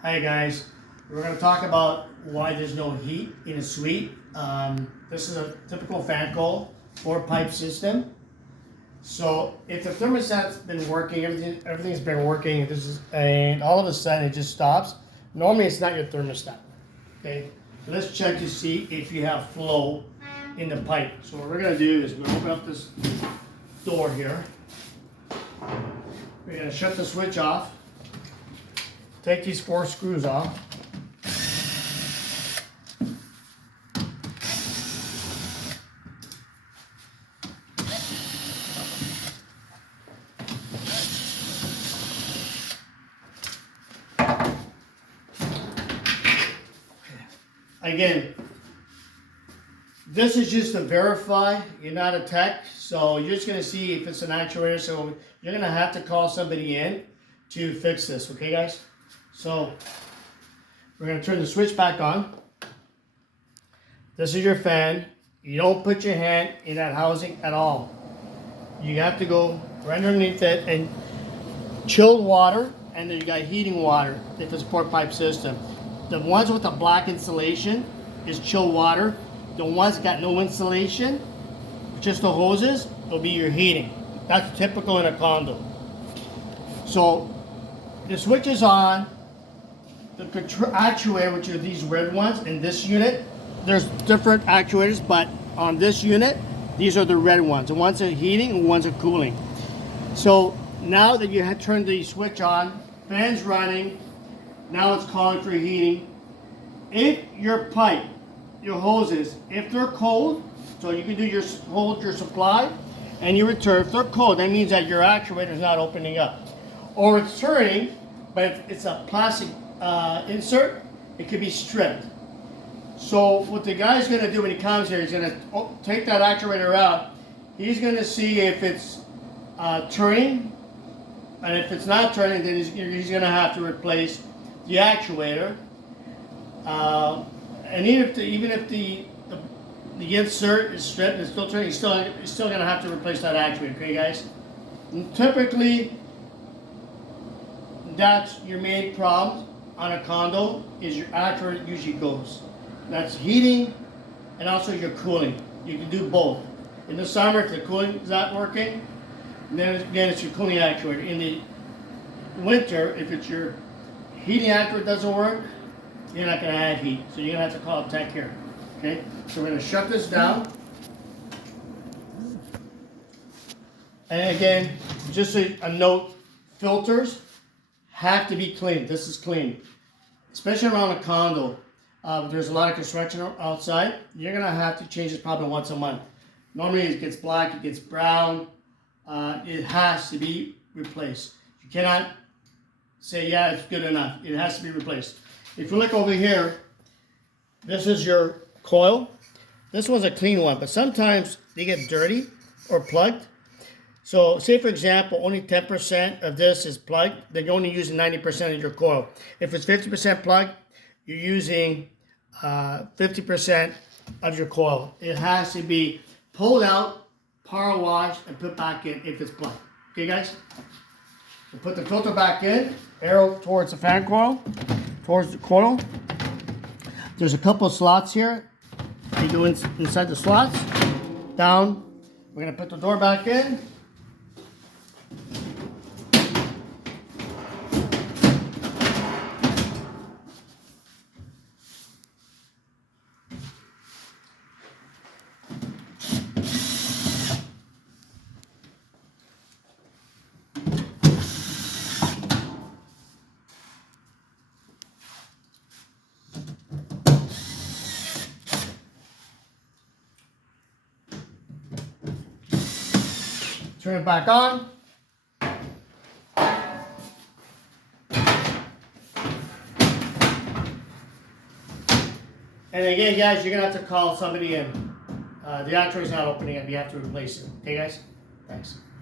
Hi guys, we're going to talk about why there's no heat in a suite. This is a typical fan coil 4-pipe system. So if the thermostat's been working, everything's been working, and all of a sudden it just stops. Normally it's not your thermostat. Okay, so let's check to see if you have flow in the pipe. So what we're going to do is we're going to open up this door here. We're going to shut the switch off. Take these 4 screws off. Again, this is just to verify. You're not a tech, so you're just going to see if it's an actuator. So you're going to have to call somebody in to fix this, okay guys? So we're going to turn the switch back on. This is your fan. You don't put your hand in that housing at all. You have to go right underneath it, and chilled water, and then you got heating water if it's a 4-pipe system. The ones with the black insulation is chilled water. The ones that got no insulation, just the hoses, will be your heating. That's typical in a condo. So the switch is on. The actuator, which are these red ones, in this unit, there's different actuators, but on this unit, these are the red ones. The ones that are heating and ones that are cooling. So now that you have turned the switch on, fan's running, now it's calling for heating. If your pipe, your hoses, if they're cold, so you can do hold your supply and your return. If they're cold, that means that your actuator is not opening up. Or it's turning, but if it's a plastic insert, it could be stripped. So what the guy's going to do when he comes here, he's going to take that actuator out. He's going to see if it's turning, and if it's not turning, then he's going to have to replace the actuator. And even if the insert is stripped and it's still turning, he's still going to have to replace that actuator. Okay, guys. And typically, that's your main problem on a condo, is your actuator usually goes. That's heating and also your cooling. You can do both. In the summer, if the cooling is not working, then again it's your cooling actuator. In the winter, if it's your heating actuator doesn't work, you're not going to add heat. So you're going to have to call a tech here. Okay? So we're going to shut this down. And again, just a note, filters have to be clean. This is clean. Especially around a condo. There's a lot of construction outside. You're going to have to change this probably once a month. Normally it gets black, it gets brown. It has to be replaced. You cannot say, yeah, it's good enough. It has to be replaced. If you look over here, this is your coil. This one's a clean one, but sometimes they get dirty or plugged. So say for example, only 10% of this is plugged, then you're only using 90% of your coil. If it's 50% plugged, you're using 50% of your coil. It has to be pulled out, power washed, and put back in if it's plugged. Okay, guys? So put the filter back in, arrow towards the fan coil, towards the coil. There's a couple of slots here. You go inside the slots, down. We're going to put the door back in. Turn it back on. And again, guys, you're going to have to call somebody in. The actuator's not opening up. You have to replace it. Okay, guys? Thanks.